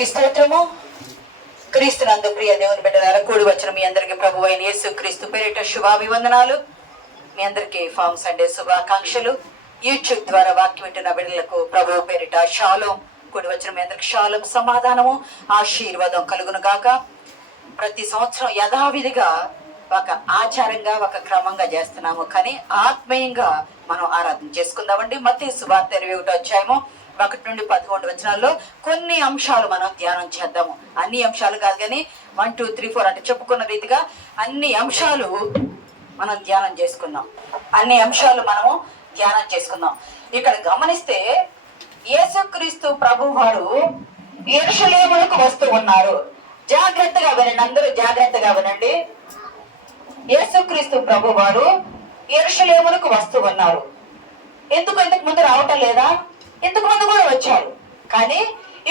దేవునికి స్తోత్రము. క్రీస్తునందు ప్రియ దేవుని బిడ్డలారా, కూడి వచ్చిన మీ అందరికి ప్రభు అయిన యేసు క్రీస్తు పేరిట శుభాభివందనాలు. మీ అందరికి ఫామ్ సండే శుభాకాంక్షలు. యూట్యూబ్ ద్వారా వాక్యం వింటున్న బిడ్డలకు ప్రభు పేరిట షాలోం. కూడి వచ్చిన మీ అందరికి షాలోం, సమాధానము, ఆశీర్వాదం కలుగును గాక. ప్రతి సంవత్సరం యథావిధిగా ఒక ఆచారంగా ఒక క్రమంగా చేస్తున్నాము, కానీ ఆత్మీయంగా మనం ఆరాధన చేసుకుందామండి. మత్తయి సువార్త 21వ అధ్యాయము 1 నుండి 11 వచనాల్లో కొన్ని అంశాలు మనం ధ్యానం చేద్దాము. అన్ని అంశాలు కాదు, కానీ 1, 2, 3, 4 అంటే చెప్పుకున్న రీతిగా అన్ని అంశాలు మనం ధ్యానం చేసుకుందాం. అన్ని అంశాలు మనము ధ్యానం చేసుకుందాం. ఇక్కడ గమనిస్తే యేసుక్రీస్తు ప్రభు వారు యెరూషలేమునకు వస్తూ ఉన్నారు. జాగ్రత్తగా వినండి, అందరూ జాగ్రత్తగా వినండి. యేసుక్రీస్తు ప్రభు వారు యెరూషలేమునకు వస్తూ ఉన్నారు. ఎందుకు ఇంతకు ముందు రావటం లేదా? ఇంతకు ముందు కూడా వచ్చారు, కానీ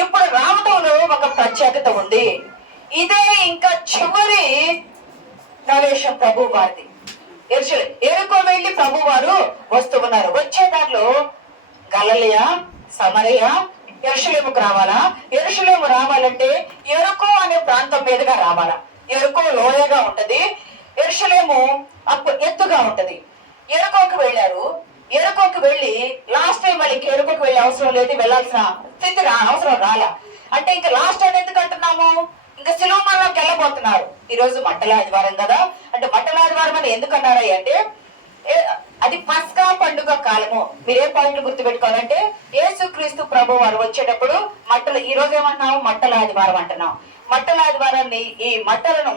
ఇప్పుడు రావటంలో ఒక ప్రత్యేకత ఉంది. ఇదే ఇంకా చివరి ప్రవేశం ప్రభు వారిది. ఎరుకో వెళ్ళి ప్రభు వారు వస్తూ ఉన్నారు. వచ్చే దారిలో గలిలయ, సమరయ, యెరూషలేముకు రావాలా? యెరూషలేము రావాలంటే ఎరుకో అనే ప్రాంతం మీదుగా రావాలా. ఎరుకో లోయగా ఉంటది, యెరూషలేము అప్పుడు ఎత్తుగా ఉంటది. ఎరుకోకు వెళ్ళారు. ఎరుకోకు వెళ్ళి లాస్ట్ టైం మళ్ళీ ఎరుకోకు వెళ్ళే అవసరం లేదు, వెళ్ళాల్సిన స్థితి అవసరం రాలా. అంటే ఇంకా లాస్ట్ టైం ఎందుకు అంటున్నాము? ఇంకా సిలువలోకి వెళ్ళబోతున్నారు. ఈ రోజు మట్టల ఆదివారం కదా, అంటే మట్టల ఆదివారం అని ఎందుకు అన్నారా అంటే అది పస్కా పండుగ కాలము. మీరే పాయింట్లు గుర్తు పెట్టుకోవాలంటే యేసుక్రీస్తు ప్రభు వారు వచ్చేటప్పుడు మట్టలు, ఈ రోజు ఏమంటున్నాము? మట్టల ఆదివారం అంటున్నాం. మట్టల ఆదివారాన్ని, ఈ మట్టలను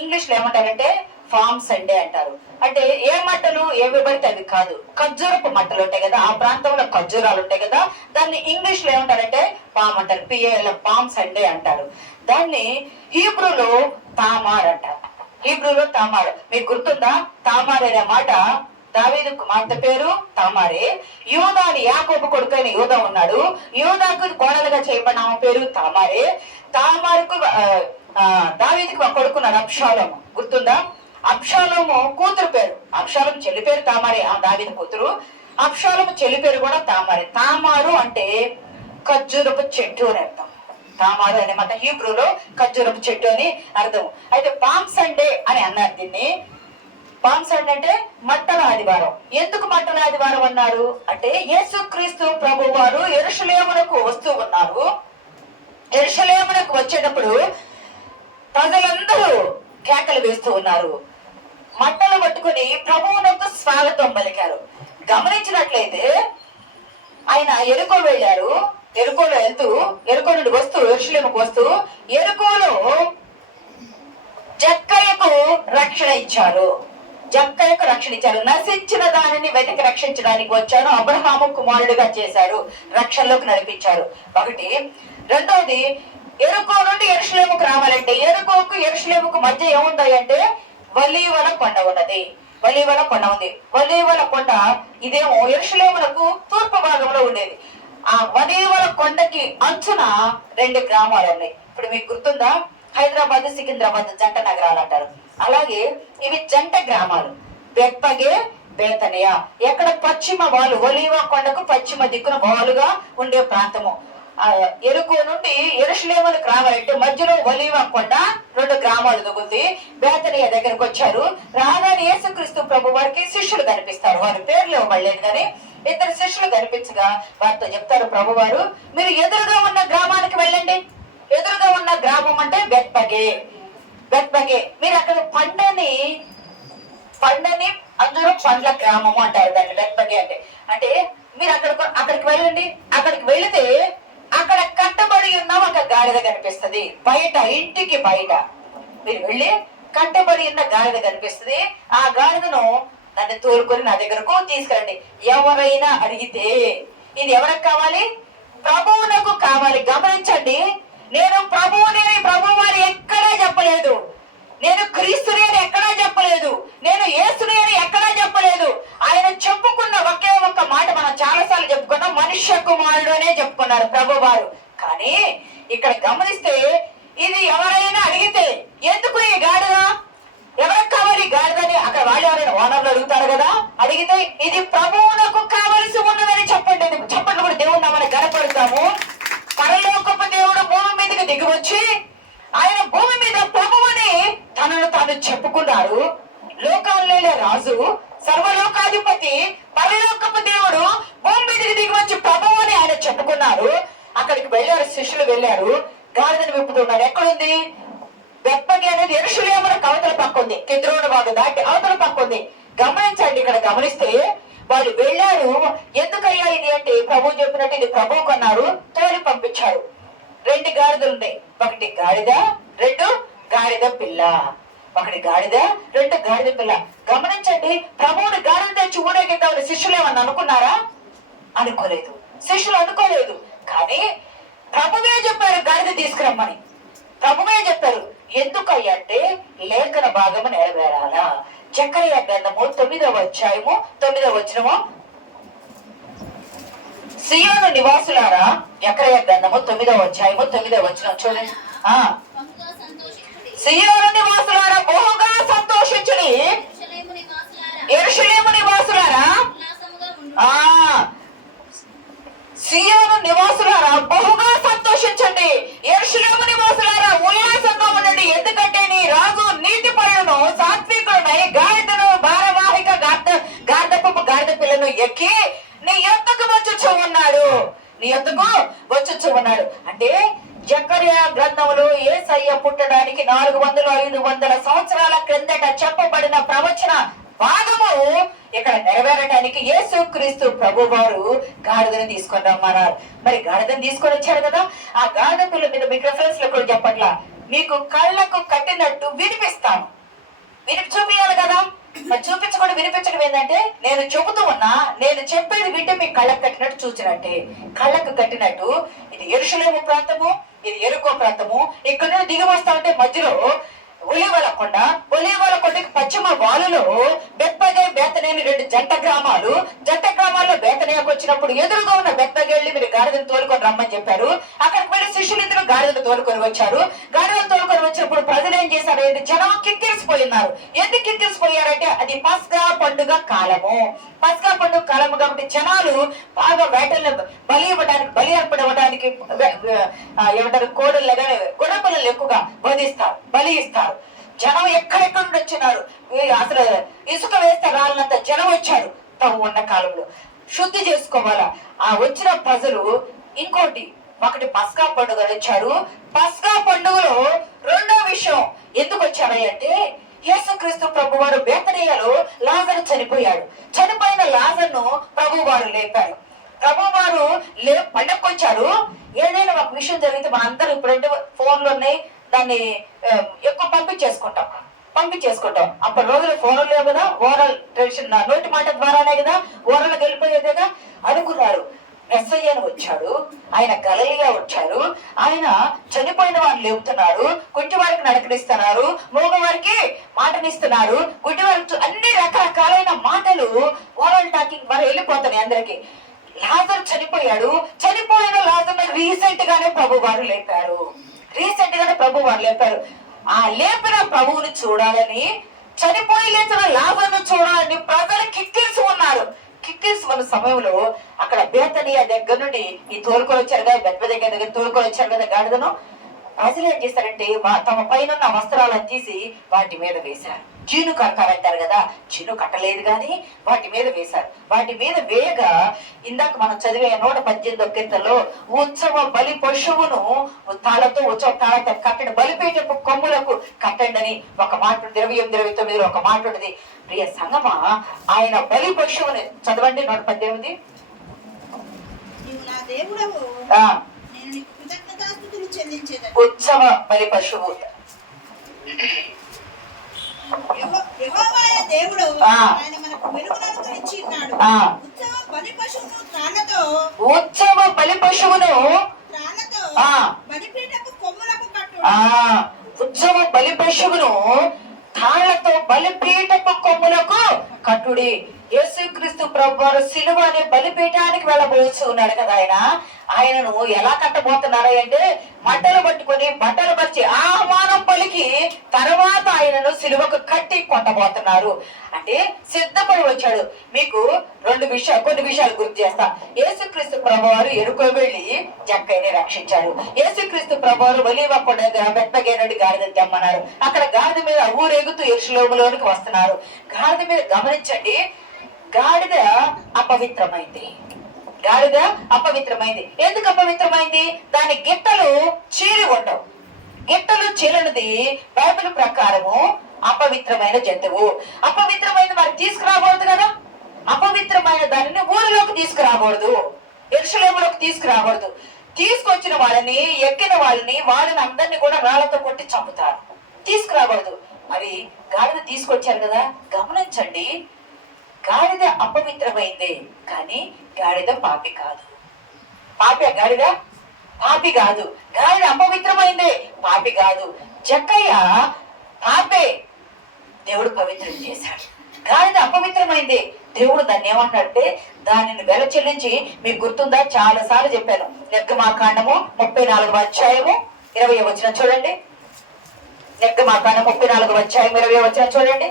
ఇంగ్లీష్ లో ఏమంటారంటే ఫామ్ సండే అంటారు. అంటే ఏ మట్టలు ఏవి పడితే అవి కాదు, ఖర్జూరపు మట్టలు ఉంటాయి కదా, ఆ ప్రాంతంలో ఖర్జూరాలు ఉంటాయి కదా, దాన్ని ఇంగ్లీష్ లో ఏమంటారంటే పామ్ అంటారు. పామ్ సండే అంటారు. దాన్ని హీబ్రూలో తామార్ అంటారు. హీబ్రూలో తామార్. మీకు గుర్తుందా? తామార్ అనే మాట దావీదు కుమార్తె పేరు తామారే. యూదా అని యాకోబు కొడుకైన యూదా ఉన్నాడు. యూదాకు కోడలుగా చేయబడిన ఆమె పేరు తామారే. తామారుకు దావీదుకు కొడుకున్నాడు అబ్షాలోము. గుర్తుందా? అబ్షాలోము కూతురు పేరు, అబ్షాలోము చెల్లి పేరు తామారే, ఆ దావీదు కూతురు. అబ్షాలోము చెల్లి పేరు కూడా తామారే. తామారు అంటే ఖర్జూరపు చెట్టు అని అర్థం. తామారు అనే మాట హీబ్రూలో ఖర్జూరపు చెట్టు అని అర్థం. అయితే పామ్ సండే అని అన్నారు దీన్ని. పామ్ సండే అంటే మట్టల ఆదివారం. ఎందుకు మట్టల ఆదివారం అన్నారు అంటే యేసుక్రీస్తు ప్రభు వారు యెరూషలేమునకు వస్తూ ఉన్నారు. యెరూషలేమునకు వచ్చేటప్పుడు ప్రజలందరూ కేకలు వేస్తూ ఉన్నారు. మట్టలు పట్టుకుని ప్రభువునకు స్వాగతం పలికారు. గమనించినట్లయితే ఆయన ఎరుకో వెళ్ళారు. ఎరుకోలో వెళ్తూ, ఎరుకో నుండి వస్తూ యెరూషలేముకు వస్తూ, ఎరుకోలో జక్కయ్యకు రక్షణ ఇచ్చారు. జక్కయ్యకు రక్షణ ఇచ్చారు. నశించిన దానిని వెతికి రక్షించడానికి వచ్చారు. అబ్రహాము కుమారుడిగా చేశారు, రక్షణలోకి నడిపించారు. ఒకటి. రెండవది, ఎరుకో నుండి యెరూషలేముకు రావాలంటే ఎరుకోకు యెరూషలేముకు మధ్య ఏముంటాయి అంటే ఒలీవల కొండ ఉన్నది. ఒలీవల కొండ ఉంది. ఒలీవల కొండ ఇదేమో యెరూషలేమునకు తూర్పు భాగంలో ఉండేది. ఆ ఒలీవల కొండకి అంచున 2 గ్రామాలు ఉన్నాయి. ఇప్పుడు మీకు గుర్తుందా? హైదరాబాద్, సికింద్రాబాద్ జంట నగరాలు అంటారు. అలాగే ఇవి జంట గ్రామాలు. బెత్పగే, బేతనియా. ఎక్కడ పశ్చిమ వాలు, ఒలీవ కొండకు పశ్చిమ దిక్కున వాలుగా ఉండే ప్రాంతము. ఎరుకో నుండి యెరూషలేమునకు రావాలంటే మధ్యలో ఒలీవ కొండ 2 గ్రామాలు దిగుతుంది. బేతనియా దగ్గరకు వచ్చారు. రాగానే యేసుక్రీస్తు ప్రభు వారికి శిష్యులు కనిపిస్తారు. వారి పేర్లు ఇవ్వలేదు, కానీ 2 శిష్యులు కనిపించగా వారితో చెప్తారు ప్రభు వారు, మీరు ఎదురుగా ఉన్న గ్రామానికి వెళ్ళండి. ఎదురుగా ఉన్న గ్రామం అంటే బెత్పగే. బెత్పగే. మీరు అక్కడ పండని అందరూ పండ్ల గ్రామము అంటారు దాన్ని. బెత్పగే అంటే అంటే మీరు అక్కడికి వెళ్ళండి. అక్కడికి వెళితే అక్కడ కట్టబడి ఉన్న ఒక గాడిద కనిపిస్తుంది. బయట, ఇంటికి బయట మీరు వెళ్ళి కట్టబడి ఉన్న గాడిద కనిపిస్తుంది. ఆ గాడిదను దాన్ని తోలుకొని నా దగ్గరకు తీసుకెళ్ళండి. ఎవరైనా అడిగితే, ఇది ఎవరికి కావాలి? ప్రభువునకు కావాలి. గమనించండి, నేను ప్రభువుని, ప్రభు వారు ఎక్కడా చెప్పలేదు. నేను క్రీస్తుని అని ఎక్కడా చెప్పలేదు. నేను యేసుని అని ఎక్కడా చెప్పలేదు. ఆయన చెప్పుకున్న ఒకే ఒక్క మాట మనం చాలాసార్లు చెప్పుకున్నాం, మనుష్య కుమారుడు అనే చెప్పుకున్నారు ప్రభు వారు. కానీ ఇక్కడ గమనిస్తే ఇది ఎవరైనా అడిగితే, ఎందుకు ఈ గాడిద, ఎవరికి కావాలి గాడిదని అక్కడ వాళ్ళు ఎవరైనా ఓనర్లు అడుగుతారు కదా, అడిగితే ఇది ప్రభువునకు కావలసి ఉన్నదని చెప్పండి. చెప్పండి కూడా దేవుడు నామని గనపడతాము. పరలోకపు దేవుడు భూమి మీదకి వెళ్ళే రాజు, సర్వలోకాధిపతి, పరలోకపు దేవుడు భూమి మీదకి దిగి వచ్చి ప్రభువు అని ఆయన చెప్పుకున్నారు. అక్కడికి వెళ్ళారు, శిష్యులు వెళ్ళారు. గాడిదను విప్పుతున్నాడు. ఎక్కడుంది? బెత్పగే అనేది యెరూషలేమునకు అవతల పక్క ఉంది, కిద్రోను వాగు దాటి అవతల పక్క ఉంది. గమనించండి, ఇక్కడ గమనిస్తే వాళ్ళు వెళ్ళారు. ఎందుకయ్యా ఇది అంటే ప్రభు చెప్పినట్టు ఇది ప్రభువు కొన్నారు, తోలి పంపించారు. 2 గాడిదలు ఉన్నాయి, ఒకటి గాడిద, 2 గాడిద పిల్ల. ఒకటి గాడిద, 2 గాడిద పిల్ల. గమనించండి, ప్రభువుని గాడిద తెచ్చి ఊరేగిద్దామని శిష్యులు ఏమన్నా అనుకున్నారా? అనుకోలేదు, శిష్యులు అనుకోలేదు. కానీ ప్రభువే చెప్పారు గాడిద తీసుకురమ్మని. ప్రభువే చెప్పారు. ఎందుకయ్యా అంటే లేఖన భాగము నెరవేరాలా. జకరియా గ్రంథము 9వ అధ్యాయము 9వ వచనము. సియోను నివాసులారా, జకరియా గ్రంథము 9వ అధ్యాయము 9వ వచనం చూడండి. సియోను నివాసులారా బహుగా సంతోషించుడి, యెరూషలేము నివాసులారా సియోను నివాసులారా బహుగా సంతోషించండి, యెరూషలేము నివాసులారా ఉల్లాసంగా ఉండండి. ఎందుకంటే నీ రాజు నీతి పరులను సాత్వికులనై గాడిదను భారవాహిక గాడిద పిల్లను ఎక్కి నీ యొద్దకు వచ్చుచు ఉన్నాడు. నీ యొద్దకు వచ్చుచు ఉన్నాడు అంటే జకరియా గ్రంథంలో యేసయ్య పుట్టడానికి 400-500 సంవత్సరాల క్రిందట చెప్పబడిన ప్రవచన భాగము ఇక్కడ నెరవేరడానికి యేసుక్రీస్తు ప్రభు వారు గాడిదను తీసుకొని రమ్మన్నారు. మరి గాడిదను తీసుకొని వచ్చారు కదా, ఆ గాడిద పిల్ల మీద మీకు రెఫరెన్స్ లో కూడా చెప్పట్లా, మీకు కళ్ళకు కట్టినట్టు వినిపిస్తాను. చూపించాలి కదా, మరి చూపించకుండా వినిపించడం ఏంటంటే నేను చెబుతూ ఉన్నా, నేను చెప్పేది వింటే మీకు కళ్ళకు కట్టినట్టు చూసినట్టే. కళ్ళకు కట్టినట్టు ఇది యెరూషలేము ప్రాంతము, ఇది యెరికో ప్రాంతము. ఇక్కడ నుండి దిగి వస్తా ఉంటే మధ్యలో ఒలీవల కొండకి పశ్చిమ వాలులో బెత్పగే బేతనేని 2 జంట గ్రామాల్లో బేతనేయకు వచ్చినప్పుడు ఎదురుగా ఉన్న బెత్పగే వెళ్ళి మీరు గాడిదను తోలుకొని రమ్మని చెప్పారు. అక్కడికి వెళ్ళి శిష్యులు ఇద్దరు గాడిదను తోలుకొని వచ్చారు. గాడిదను తోలుకొని వచ్చినప్పుడు ప్రజలు ఏం చేశారు? జనం కిక్కిరిసిపోయినారు. ఎందుకు కిక్కిరిసిపోయారంటే అది పస్కా పండుగ కాలము. పస్కా పండుగ కాలము కాబట్టి జనాలు బాగా వేటలను బలి అర్పడానికి ఏమంటారు, కోడళ్ళు కానీ గుణపల్లలు ఎక్కువగా బలి ఇస్తారు. జనం ఎక్కడెక్కడ నుండి వచ్చినారు. అసలు ఇసుక వేస్తే రాళ్ళంత జనం వచ్చారు. తాము ఉన్న కాలంలో శుద్ధి చేసుకోవాలా ఆ వచ్చిన ప్రజలు. ఇంకోటి, ఒకటి పస్కా పండుగ వచ్చారు. పస్కా పండుగలో రెండో విషయం ఎందుకు వచ్చారు అంటే యేసుక్రీస్తు ప్రభు వారు బేతనీయలో లాజరు చనిపోయాడు. చనిపోయిన లాజరును ప్రభు వారు లేపారు. ప్రభు వారు పండగకు వచ్చారు. ఏదైనా ఒక విషయం జరిగితే మనందరం ఇప్పుడంటే ఫోన్లు ఉన్నాయి, దాన్ని ఎక్కువ పంపించేసుకుంటాం. అప్పటి రోజుల్లో ఫోన్లు లేవు కదా, ఓరల్ ట్రెడిషన్ నోటి మాట ద్వారానే కదా ఓరల్కి వెళ్ళిపోయేదేగా. అనుకున్నారు మెస్సయ్యను వచ్చాడు, ఆయన గలిలయ వచ్చారు, ఆయన చనిపోయిన వారిని లేపుతున్నాడు, కుంటి వారికి నడకనిస్తున్నారు, మూగవారికి మాటనిస్తున్నారు, గుడ్డి వారికి అన్ని రకరకాలైన మాటలు ఓరల్ టాకింగ్ మరి వెళ్ళిపోతున్నాయి అందరికి. లాజరు చనిపోయాడు. చనిపోయిన లాజరును రీసెంట్ గానే ప్రభు వారు లేపారు. ఆ లేపిన ప్రభువుని చూడాలని, చనిపోయి లేచిన లాజరును చూడాలని ప్రజలు కిక్కిరిసి ఉన్నారు. కిక్కిరిసి ఉన్న సమయంలో అక్కడ బేతనియా దగ్గర నుండి ఈ తోలుకొని వచ్చారు కదా, బెత్పగే దగ్గర తోలుకొని వచ్చారు కదా గాడిదను. ప్రజలు ఏం చేశారంటే తమ పైన వస్త్రాలను తీసి వాటి మీద వేశారు. చీను కడతారంటారు కదా, చీను కట్టలేదు కానీ వాటి మీద వేశారు. వాటి మీద వేయగా ఇందాక మనం చదివే 118వ కీర్తనలో ఉత్సవ బలి పశువును ఉత్సవ తాళతో కట్టండి, బలిపీఠపు కొమ్ములకు కట్టండి అని ఒక మాట 28-29 ఒక మాట ఉంటుంది. ప్రియ సంగమా, ఆయన బలి పశువుని చదవండి 118. ఉత్సవ బలి పశువు దేవుడు ఆయన మనకు వెలుగులను ఇచ్చినాడు. ఉత్సవ బలి పశువును ఉత్సవ బలి పశువును తాళ్లతో బలిపీఠపు కొమ్ములకు కట్టుడి. యేసుక్రీస్తు ప్రభువారు సిలువ అనే బలిపీఠానికి వెళ్ళబోచు ఉన్నాడు కదా. ఆయన ఆయనను ఎలా కట్టబోతున్నారా అంటే బట్టలు పట్టుకొని బట్టలు పరిచి ఆహ్వానం పలికి తర్వాత ఆయనను సిలువకు కట్టి కొట్టబోతున్నారు. అంటే సిద్ధపడి వచ్చాడు. మీకు కొన్ని విషయాలు గుర్తు చేస్తా. యేసుక్రీస్తు ప్రభువారు ఎరుకో వెళ్ళి జక్కయ్యని రక్షించాడు. యేసుక్రీస్తు ప్రభువారు ఒలీవ కొండ బెత్పగే నుండి గాడిద తెమ్మన్నారు. అక్కడ గాడిద మీద ఊరేగుతూ యెరూషలేములోనికి వస్తున్నారు. గాడిద మీద గమనించండి, గాడిద అపవిత్రమైంది. గాడిద అపవిత్రమైంది. ఎందుకు అపవిత్రమైంది? దాని గిట్టలు చీలి ఉండవు. గిట్టలు చీలనిది బైబిల్ ప్రకారము అపవిత్రమైన జంతువు. అపవిత్రమైన వారికి తీసుకురాకూడదు కదా. అపవిత్రమైన దానిని ఊరిలోకి తీసుకురాకూడదు, యెరూషలేములోకి తీసుకురాకూడదు. తీసుకొచ్చిన వాళ్ళని, ఎక్కిన వాళ్ళని అందరినీ కూడా రాళ్లతో కొట్టి చంపుతారు. తీసుకురాకూడదు. మరి గాడిద తీసుకొచ్చారు కదా, గమనించండి, గాడిద అపవిత్రమైందే కానీ గాడిద పాపి కాదు. గాడిద పాపి కాదు. గాడిద అపవిత్రమైందే, పాపి కాదు. జక్కయ్య పాపే, దేవుడు పవిత్రం చేశాడు. గాడిద అపవిత్రమైంది, దేవుడు దాన్ని ఏమంటాడంటే దానిని వెల చెల్లించి, మీకు గుర్తుందా, చాలా సార్లు చెప్పాను. నిర్గమాకాండము 34వ అధ్యాయము 20వ వచనం చూడండి. నిర్గమాకాండం 34వ అధ్యాయం 20వ వచనం చూడండి.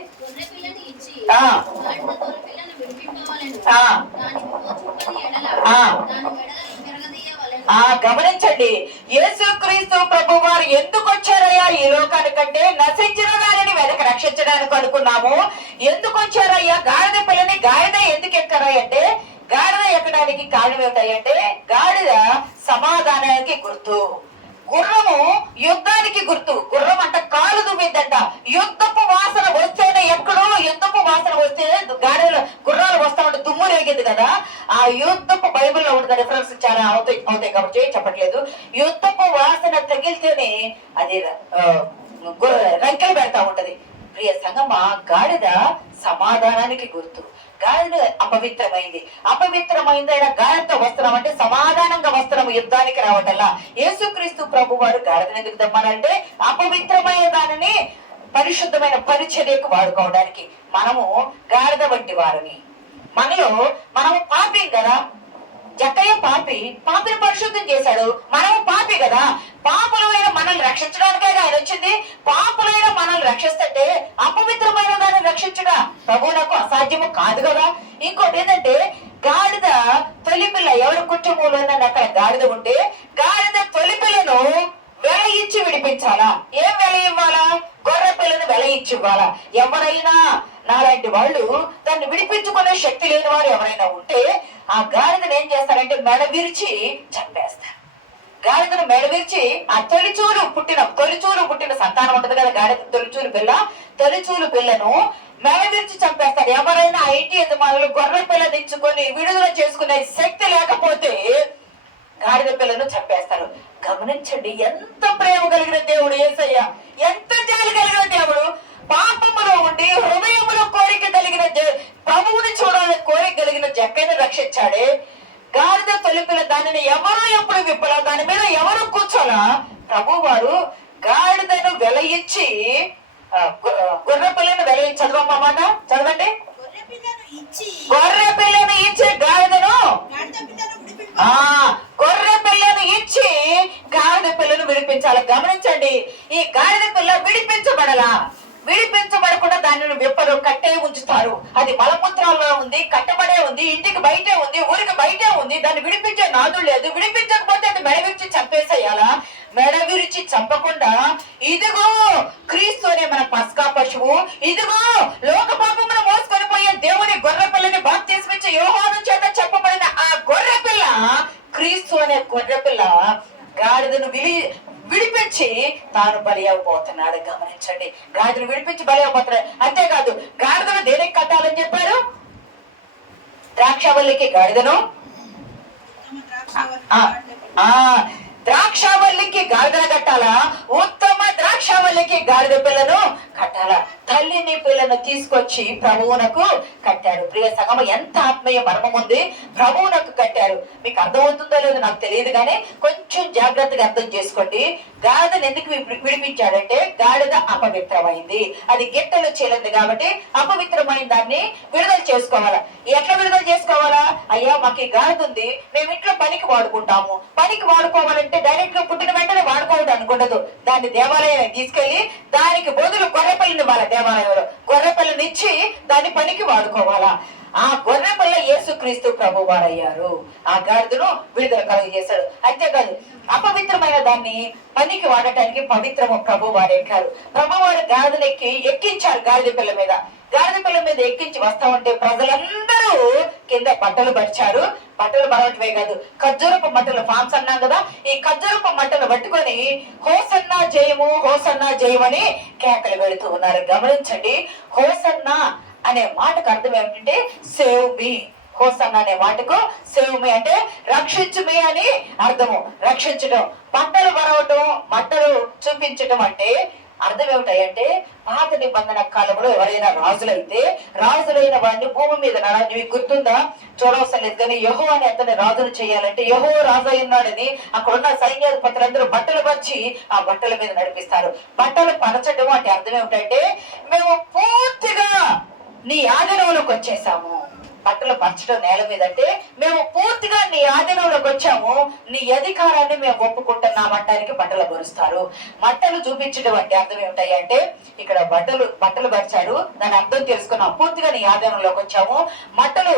గమనించండి, యేసుక్రీస్తు ప్రభు వారు ఎందుకు వచ్చారయ్యా ఈ లోకానికంటే నశించిన దానిని వెనక రక్షించడానికి అనుకున్నాము. ఎందుకు వచ్చారయ్యా? గాడిద పిల్లని గాడిద ఎందుకు ఎక్కరాయంటే, గాడిద ఎక్కడానికి కారణం ఏమిటాయంటే, గాడిద సమాధానానికి గుర్తు, గుర్రము యుద్ధానికి గుర్తు. గుర్రం అంట కాలు దుమ్మిందంట. యుద్ధపు వాసన వస్తేనే, ఎక్కడో యుద్ధపు వాసన వస్తే గుర్రాలు వస్తా ఉంటే దుమ్ము రేగింది కదా. ఆ యుద్ధపు బైబిల్లో ఉంటుంది, రిఫరెన్స్ చాలా అవుతాయి కాబట్టి చెప్పట్లేదు. యుద్ధపు వాసన తగిలితేనే అది రంకెలు పెడతా ఉంటది. ప్రియ సంగమా, గాడిద సమాధానానికి గుర్తు. గాడిద అపవిత్రమైందైన గాడితో వస్త్రం అంటే సమాధానంగా వస్త్రం యుద్ధానికి రావటల్లా. యేసుక్రీస్తు ప్రభు వారు గాడిదని ఎందుకు దమ్మనంటే అపవిత్రమైన దానిని పరిశుద్ధమైన పరిచర్యకు వాడుకోవడానికి. మనము గాడిద వంటి వారిని, మనము పాపి కదా. జక్కయ్య పాపిని పరిశుద్ధం చేశాడు. మనము పాపి కదా. పాపులైన మనల్ని రక్షించడానికే ఆయన వచ్చింది. పాపులైన మనల్ని రక్షిస్తుంటే అపవిత్రమైన దాన్ని రక్షించడా ప్రభువునకు అసాధ్యము కాదు కదా. ఇంకోటి ఏంటంటే, గాడిద తొలిపిల్ల ఎవరి కుటుంబంలో అక్కడ గాడిద ఉంటే గాడిద తొలిపిల్లను వెల ఇచ్చి విడిపించాలా? ఏం వెల ఇవ్వాలా? గొర్రె పిల్లను వెల ఇచ్చి ఇవ్వాలా? ఎవరైనా నాలాంటి వాళ్ళు దాన్ని విడిపించుకునే శక్తి లేని వారు ఎవరైనా ఉంటే ఆ గాడిదను ఏం చేస్తారంటే మెడ విరిచి చంపేస్తారు. గాడిదను మెడ విరిచి ఆ తొలిచూలు పుట్టిన సంతానం ఉంటది కదా, గాడిద తొలిచూలు పిల్లను మెడ విరిచి చంపేస్తారు. ఎవరైనా ఇంటి యజమానులు గొర్రె పిల్ల తెచ్చుకొని విడుదల చేసుకునే శక్తి లేకపోతే గాడిద పిల్లను చంపేస్తారు. గమనించండి, ఎంత ప్రేమ కలిగిన దేవుడు యేసయ్య, ఎంత జాలి కలిగిన దేవుడు. పాపములో ఉండి హృదయములో కోరిక కలిగిన ప్రభువుని చూడాలని కోరిక కలిగిన జక్కయ్యను రక్షించాడే. గాడిద తొలిపిల్ల దానిని ఎవరు ఎప్పుడు విప్పలా, దాని మీద ఎవరు కూర్చోలా. ప్రభు వారు గాడిదను వెలయించి గొర్రె పిల్లను వెలయించి, చదవమాట చదవండి. గొర్రె పిల్లను ఇచ్చి గాడిదను గొర్రె పిల్లను ఇచ్చి గాడిద పిల్లను విడిపించాలి. గమనించండి, ఈ గాడిద పిల్ల విడిపించబడకుండా దానిని విప్పరు, కట్టే ఉంచుతారు. అది మలమూత్రాల్లో ఉంది, కట్టబడే ఉంది, ఇంటికి బయటే ఉంది, ఊరికి బయటే ఉంది. దాన్ని విడిపించే నాదుడు లేదు. విడిపించకపోతే అది మెడ విరిచి చంపేసేయాలా? మెడ విరిచి చంపకుండా, ఇదిగో క్రీస్తు అనే మన పస్కా పశువు, ఇదిగో లోక పాపమును మోసుకొని పోయే దేవుని గొర్రె పిల్లని బాప్తిస్మిచ్చే యోహాను చేత చెప్పబడిన ఆ గొర్రె పిల్ల, క్రీస్తు అనే గొర్రె పిల్ల గాడిదను విడిపించి తాను బలి అవ్వబోతున్నాడు. గమనించండి, గాడిదను విడిపించి బలి అవ్వబోతున్నాడు. అంతేకాదు, గాడిదను దేనికి కట్టాలని చెప్పారు? ద్రాక్షవల్లికి గాడిదను, ద్రాక్షవల్లికి గాడిదను కట్టాలా? ఉత్తమ ద్రాక్షవల్లికి గాడిద పిల్లను కట్టాలా? తల్లిని పిల్లను తీసుకొచ్చి ప్రభువునకు కట్టాడు. ప్రియ సంగమ, ఎంత ఆత్మీయ మర్మం ఉంది. ప్రభువునకు కట్టారు. మీకు అర్థమవుతుందో లేదో నాకు తెలియదు కానీ కొంచెం జాగ్రత్తగా అర్థం చేసుకోండి. గాడిదను ఎందుకు విడిపించాడంటే, గాడిద అపవిత్రమైంది, అది గిట్టలు చీలింది కాబట్టి అపవిత్రమైన దాన్ని విడుదల చేసుకోవాలి. ఎట్లా విడుదల చేసుకోవాలా? అయ్యా మాకు ఈ గాడిద ఉంది, మేము ఇంట్లో పనికి వాడుకుంటాము. పనికి వాడుకోవాలంటే డైరెక్ట్ గా పుట్టిన వెంటనే వాడుకోవడం అనుకుండదు. దాన్ని దేవాలయానికి తీసుకెళ్లి దానికి బదులు గొర్రెపిల్లని వాళ్ళ దేవాలయంలో గొర్రెపిల్లని ఇచ్చి దాన్ని పనికి వాడుకోవాలా. ఆ గొర్రెపిల్ల యేసుక్రీస్తు ప్రభు వారయ్యారు. ఆ గాడిదను విడుదల కలుగజేశాడు. అంతేకాదు అపవిత్రమైన దాన్ని పనికి వాడటానికి పవిత్రము ప్రభు వారు ఎక్కారు. ప్రభు వారు గాడిదనెక్కి ఎక్కించారు. గాడిద పిల్ల మీద ఎక్కించి వస్తా ఉంటే ప్రజలందరూ కింద బట్టలు పరిచారు. బట్టలు పరవటమే కాదు, ఖర్జూరపు మట్టలు ఫామ్స్ అన్నాం కదా, ఈ ఖర్జూరపు మట్టలు పట్టుకొని హోసన్నా జయము హోసన్నా జయమని కేకలు పెడుతూ ఉన్నారు. గమనించండి, హోసన్నా అనే మాటకు అర్థం ఏమిటంటే సేవ్ మీ. హోసన్నా అనే మాటకు సేవ్ మీ అంటే రక్షించు మీ అని అర్థము. రక్షించడం, బట్టలు పరవటం, బట్టలు చూపించటం అంటే అర్థం ఏమిటాయంటే పాత నిబంధన కాలంలో ఎవరైనా రాజులైన వాడిని భూమి మీద మీకు గుర్తుందా? చూడవసరం లేదు కానీ యెహోవా అని అతన్ని రాజును చేయాలంటే యెహోవా రాజు అయి ఉన్నాడని అక్కడ ఉన్న సైన్యాధిపతులందరూ బట్టలు పరిచి ఆ బట్టల మీద నడిపిస్తారు. బట్టలు పరచడం అంటే అర్థం ఏమిటంటే మేము పూర్తిగా నీ ఆధీనంలోకి వచ్చేసాము. బట్టలు పరచడం నేల మీద అంటే మేము పూర్తిగా నీ ఆధీనంలోకి వచ్చాము, నీ అధికారాన్ని మేము ఒప్పుకుంటున్నామంటానికి బట్టలు పరుస్తారు. బట్టలు చూపించడం అంటే అర్థం ఏమిటాయి అంటే ఇక్కడ బట్టలు పరిచారు, దాని అర్థం తెలుసుకున్నాం. పూర్తిగా నీ ఆధీనంలోకి వచ్చాము. బట్టలు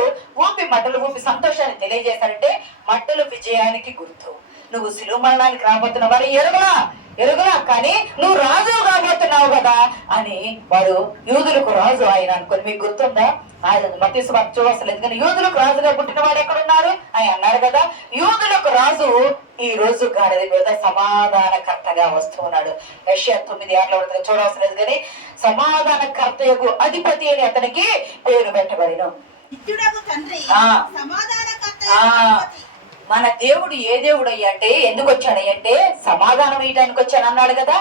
ఊపి సంతోషాన్ని తెలియజేశారంటే బట్టలు విజయానికి గుర్తు. నువ్వు శిలువ మరణానికి రాబోతున్నావు అని ఎరుగులా కానీ నువ్వు రాజు కాబోతున్నావు కదా అని వాడు యూదులకు రాజు ఆయన అనుకుని మీకు గుర్తుందా? ఆయన మత్తయి సువార్త చూడవసలేదు కానీ యూదులకు రాజుగా పుట్టిన వాడు ఎక్కడున్నారు ఆయన అన్నారు కదా. యూదులకు రాజు ఈ రోజు గాడిద మీద సమాధానకర్తగా వస్తూ ఉన్నాడు. యెషయా 9:6 చూడవసలేదు కానీ సమాధానకర్తయగు అధిపతి అని అతనికి పేరు పెట్టబడిన మన దేవుడు ఏ దేవుడు అయ్యంటే ఎందుకు వచ్చాడయ్యంటే సమాధానం ఇయటానికి వచ్చాను అన్నాడు కదా.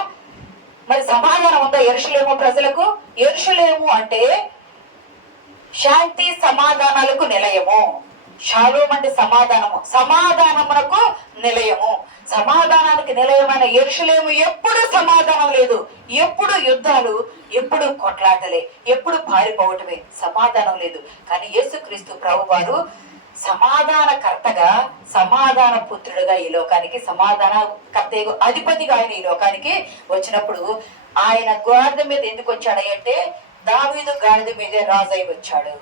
మరి సమాధానం ఉందా యెరూషలేము ప్రజలకు? యెరూషలేము అంటే శాంతి సమాధానాలకు నిలయము. షాలోం అంటే సమాధానమునకు నిలయము. సమాధానానికి నిలయమైన యెరూషలేము ఎప్పుడు సమాధానం లేదు, ఎప్పుడు యుద్ధాలు, ఎప్పుడు కొట్లాటలే, ఎప్పుడు పారిపోవటమే, సమాధానం లేదు. కానీ యేసుక్రీస్తు ప్రభువారు సమాధానకర్తగా, సమాధాన పుత్రుడుగా ఈ లోకానికి, సమాధానకర్త అధిపతిగా ఆయన ఈ లోకానికి వచ్చినప్పుడు ఆయన గాడిద మీద ఎందుకు వచ్చాడంటే దావీదు గాడిద మీదే రాజై వచ్చాడు,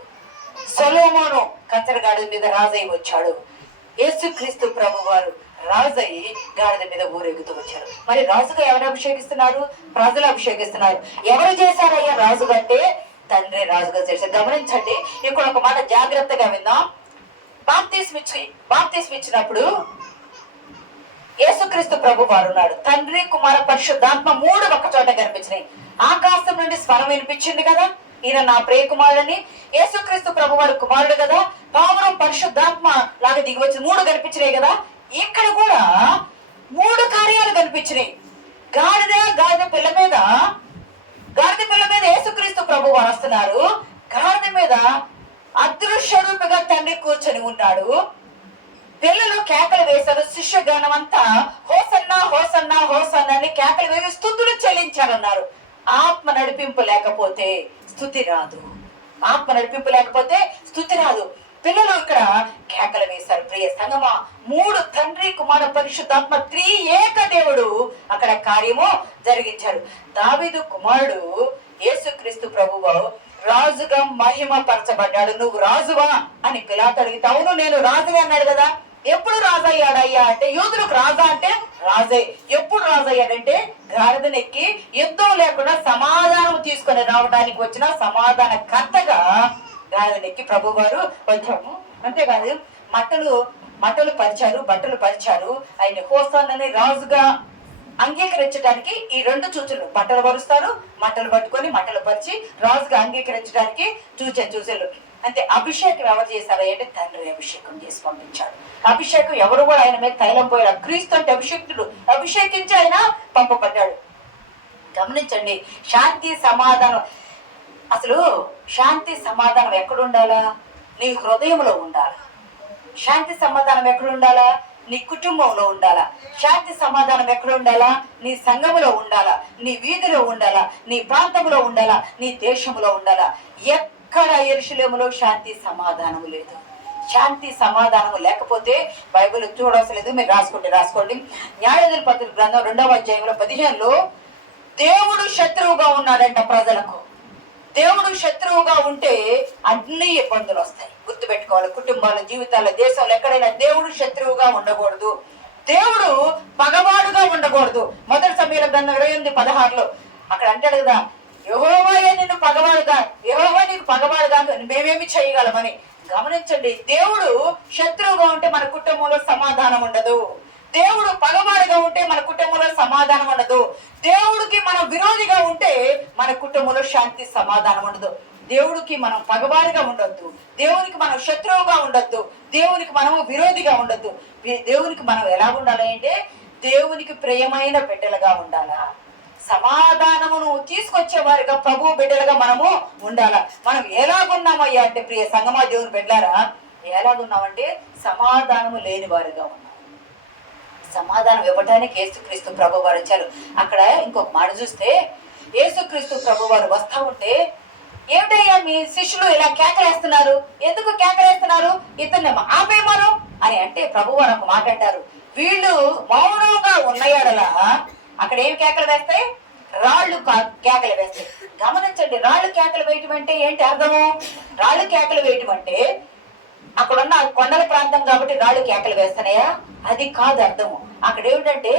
సొలొమోను కంచర గాడిద మీద రాజై వచ్చాడు. యేసుక్రీస్తు ప్రభు వారు రాజై గాడిద మీద ఊరేగుతూ వచ్చారు. మరి రాజుగా ఎవరు అభిషేకిస్తున్నారు? ప్రజలు అభిషేకిస్తున్నారు. ఎవరు చేశారయ్యా రాజుగా అంటే తండ్రి రాజుగా చేశారు. గమనించండి, ఇక్కడ ఒక మాట జాగ్రత్తగా విందాం. బాప్తిస్మ ఇచ్చినప్పుడు యేసుక్రీస్తు ప్రభు వారు ఉన్నాడు. తండ్రి, కుమార, పరిశుద్ధాత్మ మూడు ఒక చోట కనిపించినాయి. ఆకాశం నుండి స్వరం వినిపించింది కదా, ఈయన నా ప్రియ కుమారుడని. యేసుక్రీస్తు ప్రభు వారు కుమారుడు కదా, పావురం పరిశుద్ధాత్మ లాగా దిగి వచ్చి మూడు కనిపించినాయి కదా. ఇక్కడ కూడా మూడు కార్యాలు కనిపించినాయి. గాడిద పిల్ల మీద యేసుక్రీస్తు ప్రభు వారు వస్తున్నారు. గాడిద మీద అదృశ్య రూపిగా తండ్రి కూర్చొని ఉన్నాడు. పిల్లలు కేకలు వేశారు. శిష్యగణం అంతా హోసన్నా హోసన్నా హోసన్నా అని కేకలు వేసి స్తుతులు చెల్లించారన్నారు. ఆత్మ నడిపింపు లేకపోతే స్తుతి రాదు. పిల్లలు ఇక్కడ కేకలు వేశారు. ప్రియ సంగమా, మూడు తండ్రి, కుమార, పరిశుద్ధాత్మ త్రియేక దేవుడు అక్కడ కార్యము జరిగించారు. దావీదు కుమారుడు యేసుక్రీస్తు ప్రభువు రాజుగా మహిమ పరచబడ్డాడు. నువ్వు రాజువా అని పిలాతు అడిగితే అవును నేను రాజుగా అన్నాడు కదా. ఎప్పుడు రాజయ్యాడయ్యా అంటే యూదులకు రాజా అంటే రాజే. ఎప్పుడు రాజయ్యాడంటే గాడిదనెక్కి యుద్ధం లేకుండా సమాధానం తీసుకొని రావడానికి వచ్చిన సమాధాన కర్తగా గాడిదనెక్కి ప్రభు వారు వచ్చాము. అంతేకాదు బట్టలు పరిచారు. ఆయన హోసానని రాజుగా అంగీకరించడానికి ఈ రెండు సూచనలు, బట్టలు పరుస్తారు, మట్టలు పట్టుకొని మట్టలు పరిచి రాజుగా అంగీకరించడానికి సూచనలు. అంటే అభిషేకం ఎవరు చేశారు అంటే తండ్రి అభిషేకం చేసి పంపించాడు. అభిషేకం ఎవరు కూడా ఆయన మీద తైలం పోయాడు. క్రీస్తు అంటే అభిషేక్తుడు, అభిషేకించి ఆయన పంపబడ్డాడు. గమనించండి, శాంతి సమాధానం, అసలు శాంతి సమాధానం ఎక్కడ ఉండాలా? నీ హృదయంలో ఉండాలా. శాంతి సమాధానం ఎక్కడ ఉండాలా? నీ కుటుంబంలో ఉండాలా. శాంతి సమాధానం ఎక్కడ ఉండాలా? నీ సంఘములో ఉండాలా, నీ వీధిలో ఉండాలా, నీ ప్రాంతంలో ఉండాలా, నీ దేశంలో ఉండాలా. ఎక్కడ యెరూషలేములో శాంతి సమాధానము లేదు. శాంతి సమాధానము లేకపోతే బైబిల్ చూడవలసిన లేదు, మీరు రాసుకోండి. న్యాయాధిపతుల గ్రంథం 2వ అధ్యాయంలో 15లో దేవుడు శత్రువుగా ఉన్నాడంట ప్రజలకు. దేవుడు శత్రువుగా ఉంటే అన్ని ఇబ్బందులు వస్తాయి. గుర్తుపెట్టుకోవాలి, కుటుంబాల జీవితాల దేశంలో ఎక్కడైనా దేవుడు శత్రువుగా ఉండకూడదు, దేవుడు పగవాడుగా ఉండకూడదు. మొదటి సమయాల గ్రంథం 28:16లో అక్కడ అంటాడు కదా, యెహోవాయే నిన్ను పగవాడుగా, యెహోవా నీకు పగవాడుగా మేమేమి చేయగలమని. గమనించండి, దేవుడు శత్రువుగా ఉంటే మన కుటుంబంలో సమాధానం ఉండదు. దేవుడు పగవాడుగా ఉంటే మన కుటుంబంలో సమాధానం ఉండదు. దేవుడికి మనం విరోధిగా ఉంటే మన కుటుంబంలో శాంతి సమాధానం ఉండదు. దేవుడికి మనం పగవారిగా ఉండొద్దు, దేవునికి మనం శత్రువుగా ఉండొద్దు, దేవునికి మనము విరోధిగా ఉండొద్దు. దేవునికి మనం ఎలా ఉండాలి అంటే దేవునికి ప్రియమైన బిడ్డలుగా ఉండాలా, సమాధానమును తీసుకొచ్చే వారిగా ప్రభు బిడ్డలుగా మనము ఉండాలా. మనం ఎలాగున్నామయ్యా అంటే ప్రియ సంగమా దేవుని బిడ్డలారా, ఎలాగున్నామంటే సమాధానము లేని వారిగా ఉన్నాం. సమాధానం ఇవ్వడానికి యేసుక్రీస్తు ప్రభు వారు వచ్చారు. అక్కడ ఇంకొక మాట చూస్తే, యేసుక్రీస్తు ప్రభు వారు వస్తా ఉంటే, ఏమిటయ్యా మీ శిష్యులు ఇలా కేకలేస్తున్నారు, ఎందుకు కేకలేస్తున్నారు, ఇతన్ని ఆపేయమను అని అంటే ప్రభు వారు ఒక మాట అంటారు, వీళ్ళు మౌనంగా ఉన్నయాడలా అక్కడ ఏం కేకలు వేస్తాయి, రాళ్ళు కేకలు వేస్తాయి. గమనించండి, రాళ్ళు కేకలు వేయటం అంటే ఏంటి అర్థము? రాళ్ళు కేకలు వేయటం అంటే అక్కడున్న కొండల ప్రాంతం కాబట్టి రాళ్ళు కేకలు వేస్తున్నాయా? అది కాదు అర్థము. అక్కడ ఏమిటంటే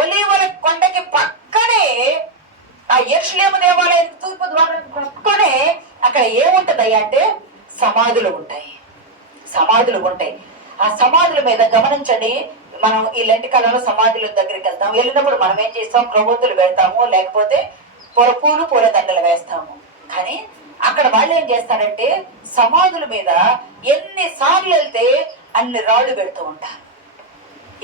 ఒలీవల కొండకి పక్కనే ఆ యెరూషలేము దేవాలయానికి తూర్పు ద్వారం పక్కనే అక్కడ ఏముంటదయ్యా అంటే సమాధులు ఉంటాయి. ఆ సమాధుల మీద గమనించండి, మనం ఈ లెంటి కాలంలో సమాధుల దగ్గరికి వెళ్తాం, వెళ్ళినప్పుడు మనం ఏం చేస్తాం, ప్రబోధులు పెడతాము, లేకపోతే పూల దండలు వేస్తాము. కానీ అక్కడ వాళ్ళు ఏం చేస్తారంటే సమాధుల మీద ఎన్నిసార్లు వెళ్తే అన్ని రాళ్ళు పెడుతూ ఉంటారు.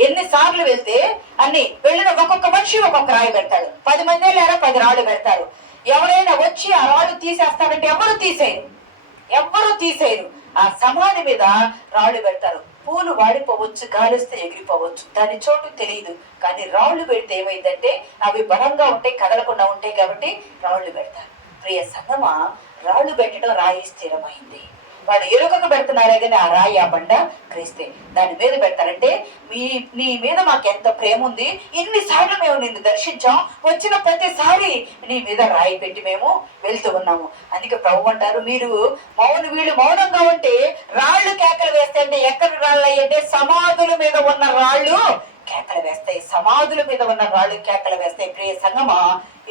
ఎన్నిసార్లు వెళ్తే అన్ని వెళ్ళిన ఒక్కొక్క మనిషి ఒక్కొక్క రాయి పెడతాడు. 10 మంది లేరా 10 రాళ్ళు పెడతారు. ఎవరైనా వచ్చి ఆ రాళ్ళు తీసేస్తారంటే ఎవరు తీసేయరు. ఆ సమాధి మీద రాళ్ళు పెడతారు. పూలు వాడిపోవచ్చు, గాలిస్తే ఎగిరిపోవచ్చు, దాని చోటు తెలియదు. కానీ రాళ్ళు పెడితే ఏమైందంటే అవి బలంగా ఉంటాయి, కదలకుండా ఉంటాయి కాబట్టి రాళ్ళు పెడతారు. ప్రియ సంగమా, రాళ్ళు పెట్టడం రాయి స్థిరమైంది. వాళ్ళు ఎరుకకు పెడుతున్నారే కానీ ఆ రాయి ఆ బండ క్రీస్తే. దాని మీద పెడతారంటే నీ మీద మాకు ఎంత ప్రేమ ఉంది, ఇన్నిసార్లు మేము నిన్ను దర్శించాం, వచ్చిన ప్రతిసారి నీ మీద రాయి పెట్టి మేము వెళ్తూ ఉన్నాము. అందుకే ప్రభు అంటారు, వీళ్ళు మౌనంగా ఉంటే రాళ్ళు కేకలు వేస్తే అంటే ఎక్కడ రాళ్ళు అంటే సమాధుల మీద ఉన్న రాళ్ళు కేకలు వేస్తాయి. సమాధుల మీద ఉన్న రాళ్ళు కేకలు వేస్తాయి. ప్రియ సంగమా,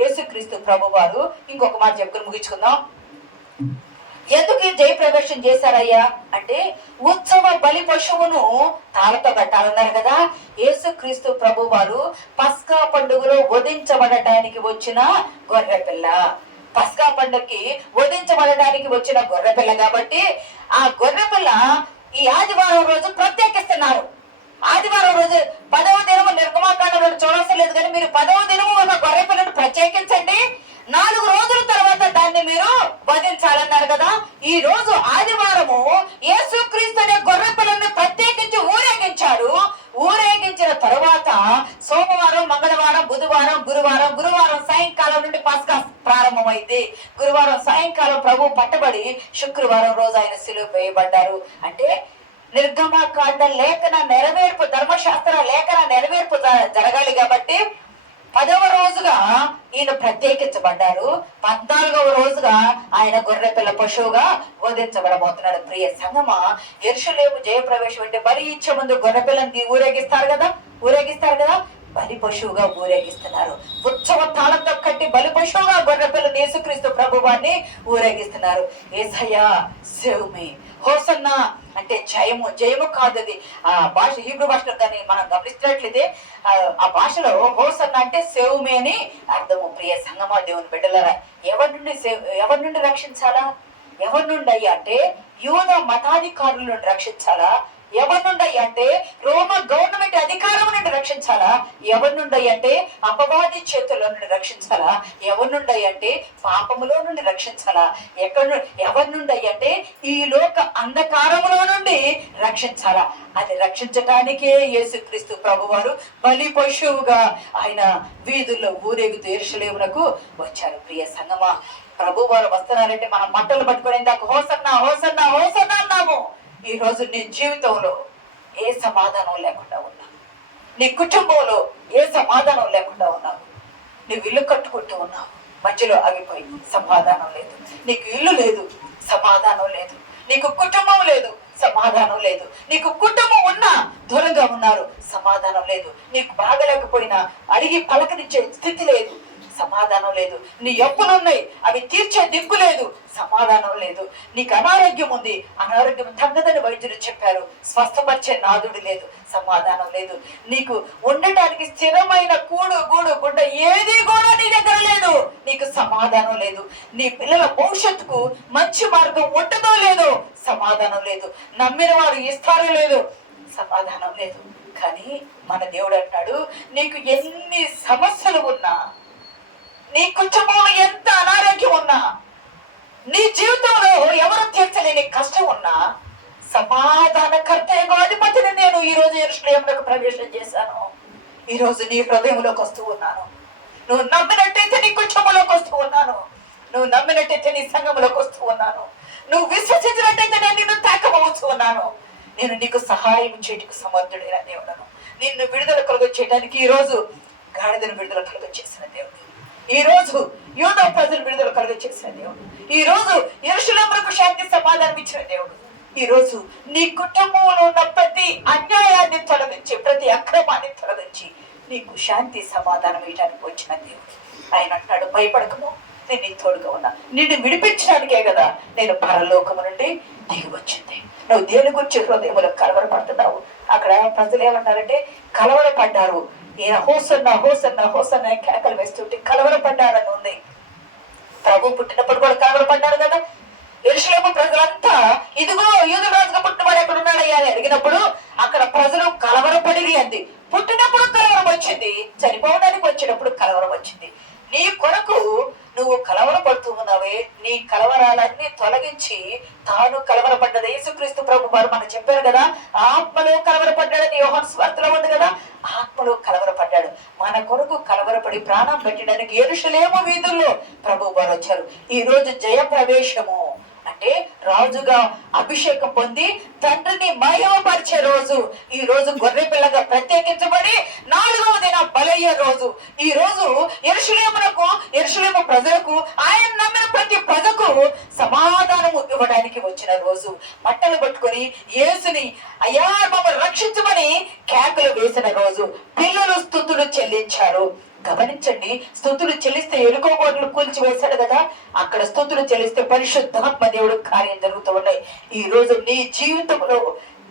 యేసుక్రీస్తు ప్రభు వారు ఇంకొక మాట చెప్పుకొని ముగించుకుందాం. ఎందుకు జయప్రదర్శన చేశారయ్యా అంటే ఉత్సవ బలి పశువును తాళతో పెట్టాలన్నారు కదా. యేసుక్రీస్తు ప్రభు వారు పస్కా పండుగలో వధించబడటానికి వచ్చిన గొర్రెపిల్ల, పస్కా పండుగకి వధించబడటానికి వచ్చిన గొర్రెపిల్ల కాబట్టి ఆ గొర్రెపిల్ల ఈ ఆదివారం రోజు ప్రత్యేకిస్తున్నారు. ఆదివారం రోజు 10వ దినము నిర్గమాకాండంలో చూడాల్సిన లేదు, కానీ మీరు 10వ దినము ఒక గొర్రెపిల్లను ప్రత్యేకించండి, 4 రోజుల తర్వాత దాన్ని మీరు వధించాలన్నారు కదా. ఈ రోజు ఆదివారము యేసుక్రీస్తు అనే గొర్రెపిల్లని ప్రత్యేకించి ఊరేగించారు. ఊరేగించిన తరువాత సోమవారం, మంగళవారం, బుధవారం, గురువారం సాయంకాలం నుండి పస్కా ప్రారంభమైంది. గురువారం సాయంకాలం ప్రభు పట్టబడి శుక్రవారం రోజు ఆయన సిలువ వేయబడ్డారు. అంటే నిర్గమకాండ లేఖన నెరవేర్పు, ధర్మశాస్త్ర లేఖన నెరవేర్పు జరగాలి కాబట్టి 10వ రోజుగా ఈయన ప్రత్యేకించబడ్డారు. 14వ రోజుగా ఆయన గొర్రెపిల్ల పశువుగా వధించబడబోతున్నాడు. ప్రియ సంగమా, యెరూషలేము జయప్రవేశం అంటే బలి ఇచ్చే ముందు గొర్రెపిల్లని ఊరేగిస్తారు కదా, బలి పశువుగా ఊరేగిస్తున్నారు. ఉత్సవ తాళంతో కట్టి బలి పశువుగా గొర్రెపిల్లని యేసుక్రీస్తు ప్రభు వారిని ఊరేగిస్తున్నారు. యేసయ్యా సేవ్ మీ, హోసన్నా అంటే జయము కాదు. అది ఆ భాష హీబ్రూ భాషలో కానీ మనం గమనిస్తున్నట్లయితే ఆ భాషలో హోసన్నా అంటే సేవ్ మీ అని అర్థము. ప్రియ సంగమా దేవుని బిడ్డలారా, ఎవరి నుండి రక్షించాలా? ఎవరి నుండి అయ్యా అంటే యూద మతాధికారుల నుండి రక్షించాలా? ఎవరి నుండి అంటే రోమ గవర్నమెంట్ అధికారం నుండి రక్షించాలా? ఎవరి నుండి అంటే అపవాది చేతుల్లో నుండి రక్షించాలా? ఎవరి నుండి అంటే పాపములో నుండి రక్షించాలా? ఎవరి నుండి అంటే ఈ లోక అంధకారములో నుండి రక్షించాలా? అది రక్షించటానికే యేసుక్రీస్తు ప్రభువారు బలి పశువుగా ఆయన వీధుల్లో ఊరేగుతూ యెరూషలేమునకు వచ్చారు. ప్రియ సంగమా, ప్రభు వారు వస్తున్నారంటే మనం మట్టలు పట్టుకొని ఇందాక హోసన్నా హోసన్నా హోసన్నా అన్నాము. ఈ రోజు నీ జీవితంలో ఏ సమాధానం లేకుండా ఉన్నావు, నీ కుటుంబంలో ఏ సమాధానం లేకుండా ఉన్నావు, నువ్వు ఇల్లు కట్టుకుంటూ ఉన్నావు, మధ్యలో ఆగిపోయి సమాధానం లేదు, నీకు ఇల్లు లేదు సమాధానం లేదు, నీకు కుటుంబం లేదు సమాధానం లేదు, నీకు కుటుంబం ఉన్నా దూరంగా ఉన్నారు సమాధానం లేదు, నీకు బాగలేకపోయినా అడిగి పలకరించే స్థితి లేదు సమాధానం లేదు, నీ అప్పులు ఉన్నాయి అవి తీర్చే దిక్కు లేదు సమాధానం లేదు, నీకు అనారోగ్యం ఉంది అనారోగ్యం తగ్గదని వైద్యులు చెప్పారు స్వస్థపరిచే నాదుడు లేదు సమాధానం లేదు, నీకు ఉండటానికి స్థిరమైన కూడు గూడు గుడ్డ ఏది కూడా నీ దగ్గర లేదు నీకు సమాధానం లేదు, నీ పిల్లల భవిష్యత్తుకు మంచి మార్గం ఉంటుందో లేదో సమాధానం లేదు, నమ్మిన వారు ఇస్తారో లేదు సమాధానం లేదు. కానీ మన దేవుడు అంటాడు, నీకు ఎన్ని సమస్యలు ఉన్నా, నీ కుటుంబంలో ఎంత అనారోగ్యం ఉన్నా, నీ జీవితంలో ఎవరు తీర్చలేని కష్టం ఉన్నా, సమాధానకర్త అధిపతిని నేను ఈ రోజు యెరూషలేములోకి ప్రవేశం చేశాను, ఈ రోజు నీ హృదయంలోకి వస్తూ ఉన్నాను, నువ్వు నమ్మినట్టయితే నీ కుటుంబంలోకి వస్తూ ఉన్నాను, నువ్వు నమ్మినట్టయితే నీ సంఘంలోకి వస్తూ ఉన్నాను, నువ్వు విశ్వసించినట్టయితే నేను నిన్ను తాకవచ్చు ఉన్నాను, నేను నీకు సహాయం చేయడానికి సమర్థుడైన దేవుడను, నిన్ను విడుదల కలుగొచ్చేయడానికి ఈ రోజు గాడిదను విడుదల కలుగొచ్చేసిన దేవుడు, ఈ రోజు యూదా ప్రజలు విడుదల కలుగ చేసిన దేవుడు, ఈ రోజు యెరూషలేముకు శాంతి సమాధానం ఇచ్చిన దేవుడు, ఈ రోజు నీ కుటుంబంలో ఉన్న ప్రతి అన్యాయాన్ని తొలగించి ప్రతి అక్రమాన్ని తొలగించి నీకు శాంతి సమాధానం ఇవ్వడానికి వచ్చిన దేవుడు. ఆయన అంటాడు, భయపడకము నేను నీ తోడుగా ఉన్నా, నిన్ను విడిపించడానికే కదా నేను పరలోకము నుండి దిగి వచ్చింది. నువ్వు దేని గురించి హృదయంలో కలవరపడుతున్నావు? అక్కడ ప్రజలు ఏమన్నారంటే కలవరపడ్డారు, ఈయన హోసన్న హోసన్న హోసన్న కేకలు వేస్తుంటే కలవరపడ్డారని ఉంది. ప్రభు పుట్టినప్పుడు కూడా కలవరపడ్డారు కదా. యెరూషలేము ప్రజలంతా ఇదిగో యూదు రాజుగా పుట్టినవాడు ఎక్కడ ఉన్నాడయ్యా అని అడిగినప్పుడు అక్కడ ప్రజలు కలవరపడి అంది. పుట్టినప్పుడు కలవరం వచ్చింది, చనిపోవడానికి వచ్చినప్పుడు కలవరం వచ్చింది. నీ కొరకు నువ్వు కలవరపడుతూ ఉన్నావే, నీ కలవరాలన్నీ తొలగించి తాను కలవరపడ్డది. యేసుక్రీస్తు ప్రభు వారు మనం చెప్పారు కదా, ఆత్మలో కలవరపడ్డాడని యోహాను సువార్తలో ఉంది కదా, ఆత్మలో కలవరపడ్డాడు. మన కొరకు కలవరపడి ప్రాణం పెట్టడానికి యెరూషలేము వీధుల్లో ప్రభు వారు వచ్చారు. ఈ రోజు జయ ప్రవేశము అంటే రాజుగా అభిషేకం పొంది తండ్రిని మహిమపరిచే రోజు. ఈ రోజు గొర్రె పిల్లగా ప్రత్యేకించబడి 4వ దిన బలయ్యే రోజు. ఈ రోజు యెరూషలేము ప్రజలకు, ఆయన నమ్మిన ప్రతి ప్రజకు సమాధానం ఇవ్వడానికి వచ్చిన రోజు. మట్టలు పట్టుకొని యేసుని అయ్యా మమ్మల్ని రక్షించమని కేకలు వేసిన రోజు. పిల్లలు స్తుతులు చెల్లించారు. గమనించండి, స్తుతులు చెల్లిస్తే ఎలుకోగోడలు కూల్చివేశాడు కదా, అక్కడ స్తుతులు చెల్లిస్తే పరిశుద్ధాత్మ దేవుడు కార్యం జరుగుతూ ఉన్నాయి. ఈ రోజు నీ జీవితంలో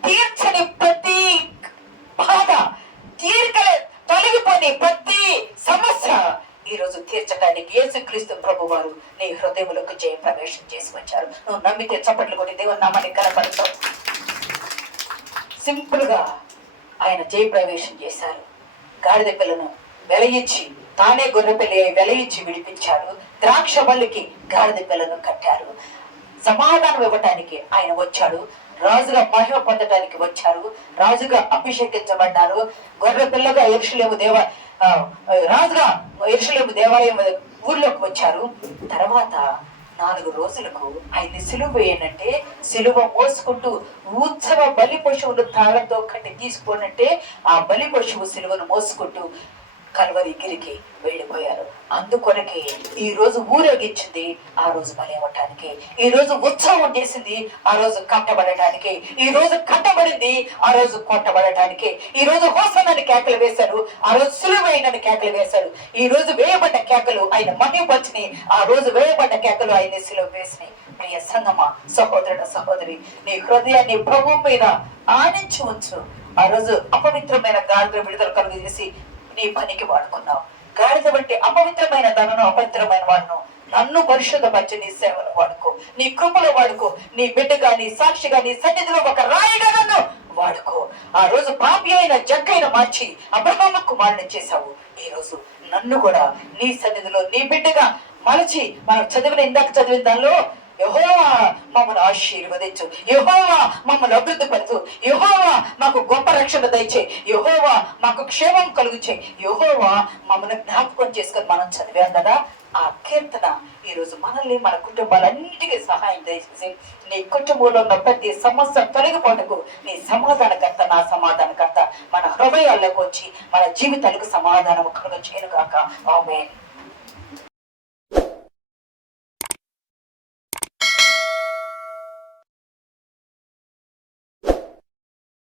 తీర్చని ప్రతి బాధ, తీరికలే తొలగిపోని ప్రతి సమస్య ఈ రోజు తీర్చడానికి యేసుక్రీస్తు ప్రభు వారు నీ హృదయంలోకి జయ ప్రవేశం చేసి వచ్చారు. నువ్వు నమ్మితే చప్పట్లు కొట్టి దేవుని నామాన్ని కనపడతావు. సింపుల్ గా ఆయన జయ ప్రవేశం చేశారు. గాడిద పిల్లను వెలయించి, తానే గొర్రెపిల్లి వెలయించి విడిపించాడు. ద్రాక్ష బల్లికి గాడిద పిల్లను కట్టారు. సమాధానం ఇవ్వటానికి ఆయన వచ్చాడు. రాజుగా మహిమ పొందటానికి వచ్చారు. రాజుగా అభిషేకించబడ్డారు. గొర్రె పిల్లగా రాజుగా యెరూషలేము దేవాలయం ఊర్లోకి వచ్చారు. తర్వాత 4 రోజులకు ఆయన సిలువ వేయనంటే, సిలువ మోసుకుంటూ ఉత్సవ బలి పశువును తాళంతో కట్టి తీసుకుపోనంటే ఆ బలి పశువు సిలువను మోసుకుంటూ కల్వరి గిరికి వెళ్ళిపోయారు. అందుకొనకి ఈ రోజు ఊరేగించింది ఆ రోజు బలి ఇవ్వటానికి, ఈ రోజు ఉత్సవం చేసింది ఆ రోజు కట్టబడటానికి, ఈ రోజు కట్టబడింది ఆ రోజు కొట్టబడటానికి. ఈ రోజు హోసన్నని కేకలు వేశారు, ఆ రోజు సిలువైనని కేకలు వేశారు. ఈ రోజు వేయబడ్డ కేకలు ఆయన మహిమపరిచినాయి, ఆ రోజు వేయబడ్డ కేకలు ఆయన సిలువ వేసినాయి. ప్రియ సంగమా, సహోదరుడు సహోదరి, నీ హృదయాన్ని ప్రభు మీద ఆనించి ఉంచు. ఆ రోజు అపవిత్రమైన గాడిద విడుదల కలుగు చేసి నీ పనికి వాడుకున్నావు. గాడిద బట్టి అపవిత్రమైన ధనను, అపవిత్రమైన వాడును నన్ను పరిశుద్ధపరిచి నీ సేవలు వాడుకో, నీ కృపలో వాడుకో, నీ బిడ్డగా, నీ సాక్షిగా, నీ సన్నిధిలో ఒక రాయిగా నన్ను వాడుకో. ఆ రోజు పాపి అయిన జక్కైన మార్చి అబ్రహాము కుమారుని చేశావు. ఈ రోజు నన్ను కూడా నీ సన్నిధిలో నీ బిడ్డగా మలచి, మనం ఇందాక చదివిన దానిలో యెహోవా మమ్మల్ని ఆశీర్వదించు, యెహోవా మమ్మల్ని అభివృద్ధి పరచు, యెహోవా మాకు గొప్ప రక్షణ దయచేయి, యెహోవా మాకు క్షేమం కలుగు చేయి, యెహోవా మమ్మల్ని జ్ఞాపకం చేసుకొని మనం చదివాం కదా. ఆ కీర్తన ఈరోజు మనల్ని మన కుటుంబాలన్నిటికీ సహాయం చేసి నీ కుటుంబంలో ఉన్న ప్రతి సమస్య తొలగిపోటకు నీ సమాధానకర్త, నా సమాధానకర్త మన హృదయాల్లోకి వచ్చి మన జీవితాలకు సమాధానం కలుగ చేయను గాక. ఆమేన్.